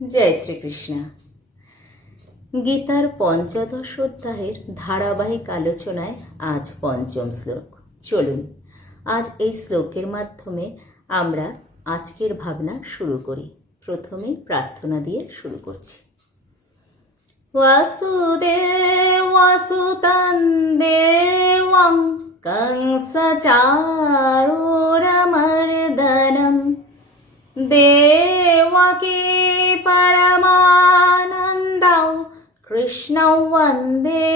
জয় শ্রীকৃষ্ণ। গীতার পঞ্চদশ অধ্যায়ের ধারাবাহিক আলোচনায় আজ পঞ্চম শ্লোক। চলুন আজ এই শ্লোকের মাধ্যমে আমরা আজকের ভাবনা শুরু করি। প্রথমে প্রার্থনা দিয়ে শুরু করছি। বাসুদেবসুতং দেবং কংসচারূরমর্দনম দেবকী परमानन्दौ कृष्णौ वन्दे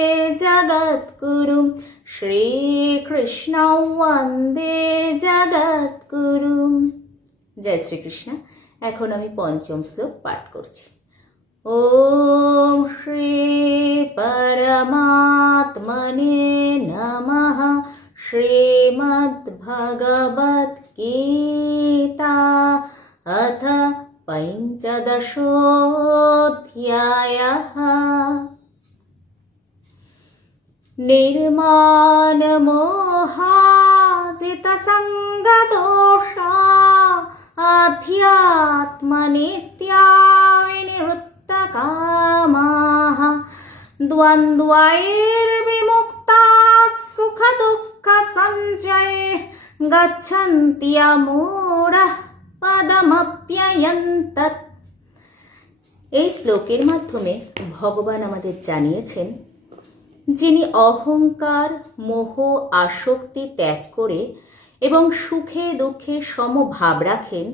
जगद्गुरुं श्रीकृष्णौ वन्दे जगद्गुरुं। जय श्रीकृष्ण। এখন আমি পঞ্চম শ্লোক পাঠ করছি। ওম শ্রী পরমাত্মনে নমঃ। শ্রীমদ্ভগবদ্ গীতা अथ पञ्चदशोऽध्यायः। निर्मानमोहाजितसङ्गदोषा अध्यात्मनित्या विनिवृत्तकामाः द्वन्द्वैर्विमुक्ताः सुखदुःखसञ्जये गच्छन्त्यमूढः পদমপ্যয়ন্তৎ। এই শ্লোকের মাধ্যমে ভগবান আমাদের জানিয়েছেন, যিনি অহংকার মোহ আসক্তি ত্যাগ করে এবং সুখে দুঃখে সমভাব রাখেন,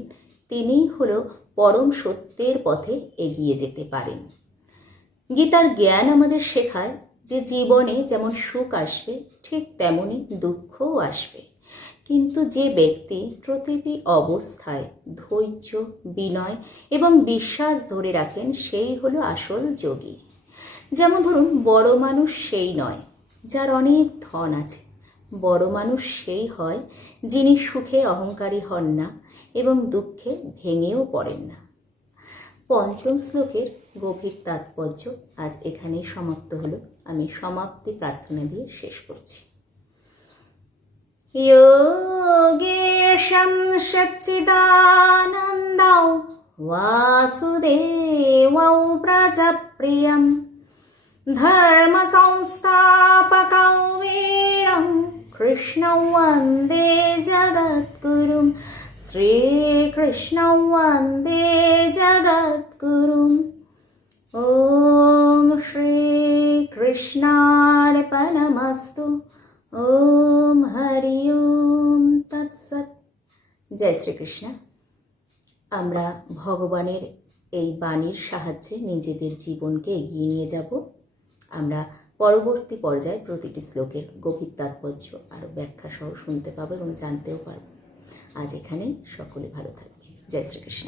তিনিই হল পরম সত্যের পথে এগিয়ে যেতে পারেন। গীতার জ্ঞান আমাদের শেখায় যে জীবনে যেমন সুখ আসবে ঠিক তেমনি দুঃখও আসবে, কিন্তু যে ব্যক্তি প্রতিটি অবস্থায় ধৈর্য বিনয় এবং বিশ্বাস ধরে রাখেন সেই হলো আসল যোগী। যেমন ধরুন, বড় মানুষ সেই নয় যার অনেক ধন আছে, বড় মানুষ সেই হয় যিনি সুখে অহংকারী হন না এবং দুঃখে ভেঙেও পড়েন না। পঞ্চম শ্লোকের গভীর তাৎপর্য আজ এখানেই সমাপ্ত হলো। আমি সমাপ্তি প্রার্থনা দিয়ে শেষ করছি। योगेशं सच्चिदानन्दौ वासुदेवौ प्रजप्रियं धर्मसंस्थापकौ वीरं कृष्णौ वन्दे जगद्गुरुं श्रीकृष्णौ वन्दे जगद्गुरुं। ॐ श्रीकृष्णार्पणमस्तु। ওম হরি ওম তৎসৎ। জয় শ্রীকৃষ্ণ। আমরা ভগবানের এই বাণীর সাহায্যে নিজেদের জীবনকে এগিয়ে নিয়ে যাব। আমরা পরবর্তী পর্যায়ে প্রতিটি শ্লোকের গভীর তাৎপর্য আরও ব্যাখ্যা সহ শুনতে পাবো এবং জানতেও পারব। আজ এখানেই সকলে ভালো থাকবে। জয় শ্রীকৃষ্ণ।